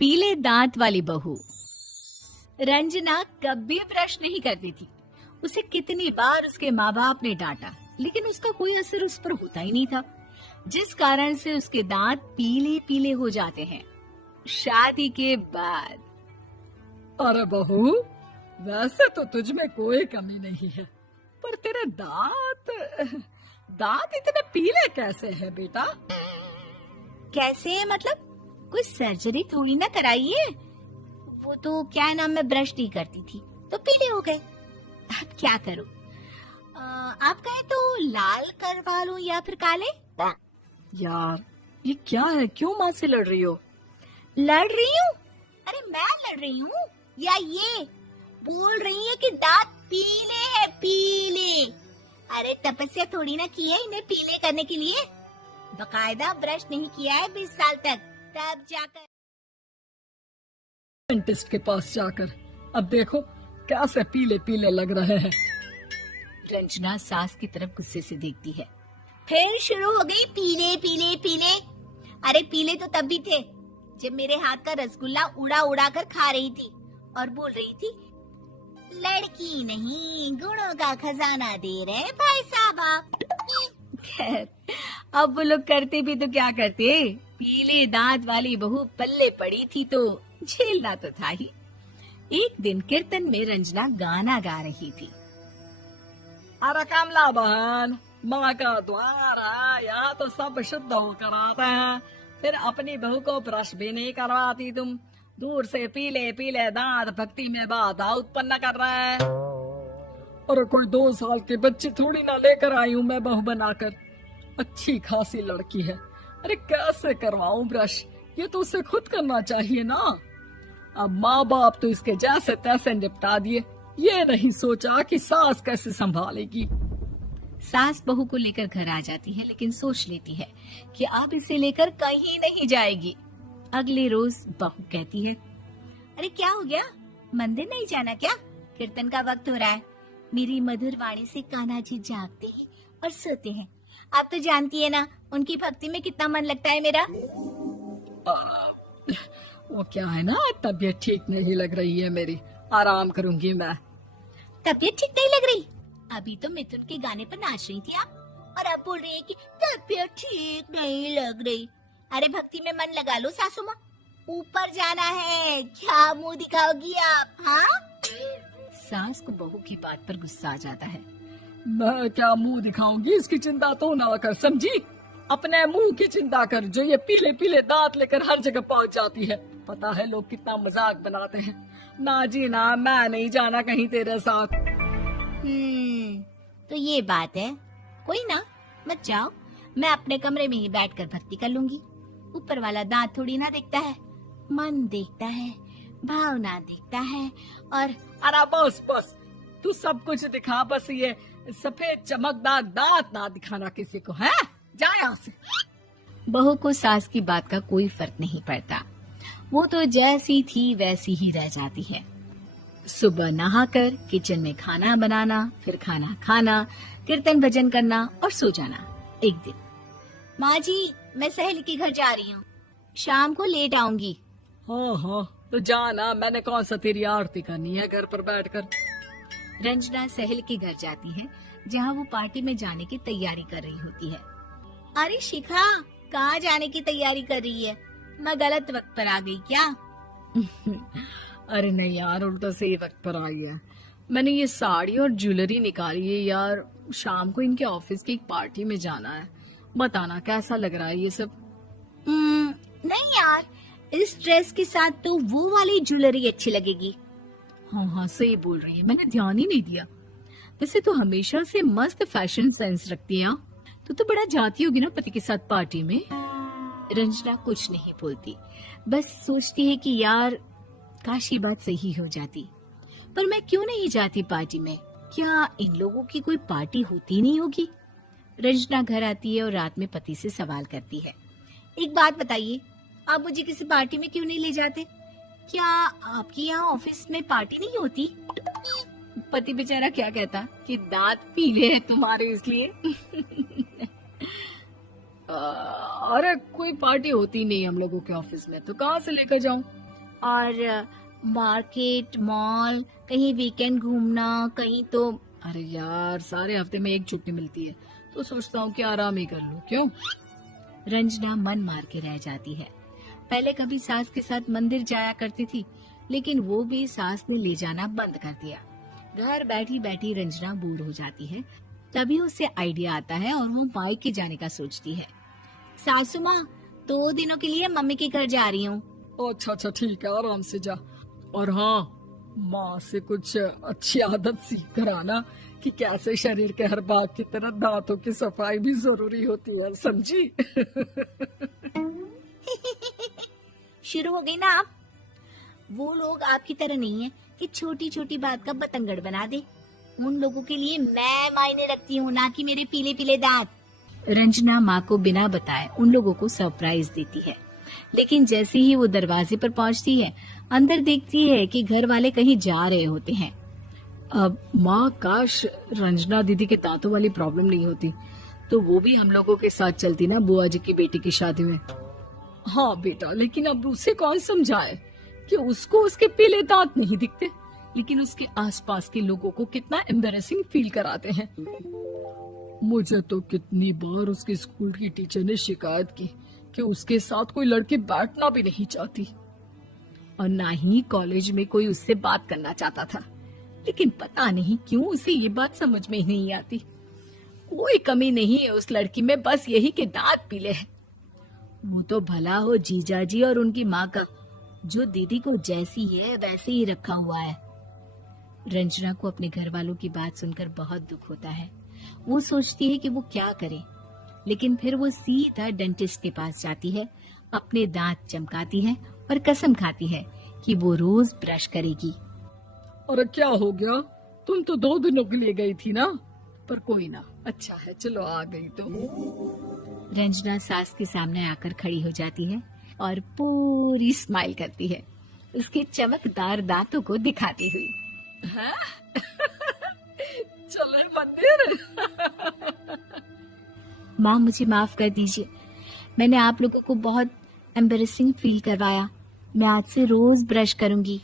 पीले दांत वाली बहू। रंजना कभी ब्रश नहीं करती थी। उसे कितनी बार उसके माँ बाप ने डांटा, लेकिन उसका कोई असर उस पर होता ही नहीं था, जिस कारण से उसके दांत पीले पीले हो जाते हैं। शादी के बाद। अरे बहू, वैसे तो तुझ में कोई कमी नहीं है, पर तेरे दांत इतने पीले कैसे हैं बेटा? कैसे मतलब? कोई सर्जरी थोड़ी ना कराइए। वो तो क्या नाम, मैं ब्रश नहीं करती थी तो पीले हो गए। अब क्या करूं? आप कहे तो लाल करवा लूं या फिर काले? यार ये क्या है, क्यों माँ से लड़ रही हो? लड़ रही हूँ? अरे मैं लड़ रही हूँ या ये बोल रही है कि दांत पीले हैं, पीले। अरे तपस्या थोड़ी ना की है इन्हें पीले करने के लिए। बकायदा ब्रश नहीं किया है 20 साल तक, तब जाकर डेंटिस्ट के पास जाकर अब देखो कैसे पीले पीले लग रहे हैं। रंजना सास की तरफ गुस्से से देखती है। फिर शुरू हो गई पीले पीले पीले। अरे पीले तो तब भी थे जब मेरे हाथ का रसगुल्ला उड़ा उड़ा कर खा रही थी और बोल रही थी, लड़की नहीं गुणों का खजाना दे रहे भाई साहब आप। खैर, अब वो लोग करते भी तो क्या करते, पीले दांत वाली बहू पल्ले पड़ी थी तो झेलना तो था ही। एक दिन कीर्तन में रंजना गाना गा रही थी। अरे कमला बहन, माँ का द्वार है, यहाँ तो सब शुद्ध होकर आते हैं, फिर अपनी बहू को ब्रश भी नहीं करवाती तुम। दूर से पीले पीले दांत भक्ति में बाधा उत्पन्न कर रहा है। अरे कोई 2 साल के बच्चे थोड़ी ना लेकर आई हूँ मैं बहू बनाकर, अच्छी खासी लड़की है। अरे कैसे करवाऊं ब्रश, ये तो उसे खुद करना चाहिए ना। अब माँ बाप तो इसके जैसे तैसे निपटा दिए, ये नहीं सोचा कि सास कैसे संभालेगी। सास बहू को लेकर घर आ जाती है, लेकिन सोच लेती है कि अब इसे लेकर कहीं नहीं जाएगी। अगले रोज बहू कहती है, अरे क्या हो गया, मंदिर नहीं जाना क्या? कीर्तन का वक्त हो रहा है। मेरी मधुर वाणी से कान्हा जी जागते हैं और सोते हैं। आप तो जानती है ना उनकी भक्ति में कितना मन लगता है मेरा। वो क्या है ना, तबीयत ठीक नहीं लग रही है मेरी, आराम करूंगी मैं। तबीयत ठीक नहीं लग रही? अभी तो मिथुन के गाने पर नाच रही थी आप, और अब बोल रही है कि तबीयत ठीक नहीं लग रही। अरे भक्ति में मन लगा लो सासू माँ, ऊपर जाना है, क्या मुंह दिखाओगी आप? हाँ? सास को बहू की बात पर गुस्सा आ जाता है। मैं क्या मुंह दिखाऊंगी, इसकी चिंता तो ना कर, समझी? अपने मुंह की चिंता कर, जो ये पीले पीले दांत लेकर हर जगह पहुंच जाती है। पता है लोग कितना मजाक बनाते हैं। ना जी ना, मैं नहीं जाना कहीं तेरे साथ। तो ये बात है। कोई ना, मत जाओ, मैं अपने कमरे में ही बैठकर भक्ति कर लूंगी। ऊपर वाला दांत थोड़ी ना देखता है, मन देखता है, भावना देखता है। और अरे बस बस, तू सब कुछ दिखा, बस ये सफेद चमकदार दांत ना दिखाना किसी को, है? जा यहाँ से। बहू को सास की बात का कोई फर्क नहीं पड़ता, वो तो जैसी थी वैसी ही रह जाती है। सुबह नहाकर किचन में खाना बनाना, फिर खाना खाना, कीर्तन भजन करना और सो जाना। एक दिन, माँ जी मैं सहेली के घर जा रही हूँ, शाम को लेट आऊंगी। हाँ हाँ तो जाना, मैंने कौन सा तेरी आरती करनी है घर पर बैठकर। रंजना सहेली के घर जाती है, जहाँ वो पार्टी में जाने की तैयारी कर रही होती है। अरे शिखा, कहाँ जाने की तैयारी कर रही है? मैं गलत वक्त पर आ गई क्या? अरे नहीं यार, उल्टा सही वक्त पर आई है। मैंने ये साड़ी और ज्वेलरी निकाली है यार, शाम को इनके ऑफिस की एक पार्टी में जाना है। बताना कैसा लग रहा है ये सब? नहीं यार, इस ड्रेस के साथ तो वो वाली ज्वेलरी अच्छी लगेगी। हाँ हाँ सही बोल रही है, मैंने ध्यान ही नहीं दिया। वैसे तो हमेशा से मस्त फैशन सेंस रखती है। तो बड़ा जाती होगी ना पति के साथ पार्टी में। रंजना कुछ नहीं बोलती, बस सोचती है कि यार काश ये बात सही हो जाती, पर मैं क्यों नहीं जाती पार्टी में? क्या इन लोगों की कोई पार्टी होती नहीं होगी? रंजना घर आती है और रात में पति से सवाल करती है, एक बात बताइए, आप मुझे किसी पार्टी में क्यों नहीं ले जाते? क्या आपके यहाँ ऑफिस में पार्टी नहीं होती? पति बेचारा क्या कहता कि दांत पीले हैं तुम्हारे इसलिए। अरे कोई पार्टी होती नहीं हम लोगों के ऑफिस में, तो कहाँ से लेकर जाऊं? और मार्केट, मॉल, कहीं वीकेंड घूमना, कहीं तो। अरे यार, सारे हफ्ते में एक छुट्टी मिलती है तो सोचता हूँ कि आराम ही कर लूं। क्यों? रंजना मन मार के रह जाती है। पहले कभी सास के साथ मंदिर जाया करती थी, लेकिन वो भी सास ने ले जाना बंद कर दिया। घर बैठी बैठी रंजना बोर हो जाती है। तभी उसे आइडिया आता है और वो मायके जाने का सोचती है। सासू माँ, 2 दिनों के लिए मम्मी के घर जा रही हूँ। अच्छा अच्छा, ठीक है, आराम से जा। और हाँ, माँ से कुछ अच्छी आदत सीख कर आना कि कैसे शरीर के हर भाग की तरह दांतों की सफाई भी जरूरी होती है, समझी? शुरू हो गई ना आप। वो लोग आपकी तरह नहीं है कि छोटी छोटी बात का बतंगड़ बना दे। उन लोगों के लिए मैं मायने रखती हूँ, ना कि मेरे पीले पीले दांत। रंजना माँ को बिना बताए उन लोगों को सरप्राइज देती है, लेकिन जैसे ही वो दरवाजे पर पहुंचती है, अंदर देखती है कि घर वाले कहीं जा रहे होते हैं। अब माँ, काश रंजना दीदी के दांतों वाली प्रॉब्लम नहीं होती तो वो भी हम लोगों के साथ चलती ना बुआ जी की बेटी की शादी में। हाँ बेटा, लेकिन अब उसे कौन समझाए कि उसको उसके पीले दांत नहीं दिखते, लेकिन उसके आसपास के लोगों को कितना एम्बैरेसिंग फील कराते हैं। मुझे तो कितनी बार उसके स्कूल की टीचर ने शिकायत की कि उसके साथ कोई लड़की बैठना भी नहीं चाहती और ना ही कॉलेज में कोई उससे बात करना चाहता था, लेकिन पता नहीं क्यों उसे ये बात समझ में ही नहीं आती। कोई कमी नहीं है उस लड़की में, बस यही कि दांत पीले हैं। वो तो भला हो जीजा जी और उनकी माँ का, जो दीदी को जैसी है वैसे ही रखा हुआ है। रंजना को अपने घर वालों की बात सुनकर बहुत दुख होता है। वो सोचती है कि वो क्या करे, लेकिन फिर वो सीधा डेंटिस्ट के पास जाती है, अपने दांत चमकाती है और कसम खाती है कि वो रोज ब्रश करेगी। अरे क्या हो गया? तुम तो 2 दिनों के लिए गई थी ना, पर कोई ना, अच्छा है, चलो आ गई तो। रंजना सास के सामने आकर खड़ी हो जाती है और पूरी स्माइल करती है, उसके चमकदार दांतों को दिखाती हुई। चले मंदिर। माँ, मुझे माफ कर दीजिए, मैंने आप लोगों को बहुत एम्बैरेसिंग फील करवाया। मैं आज से रोज ब्रश करूंगी।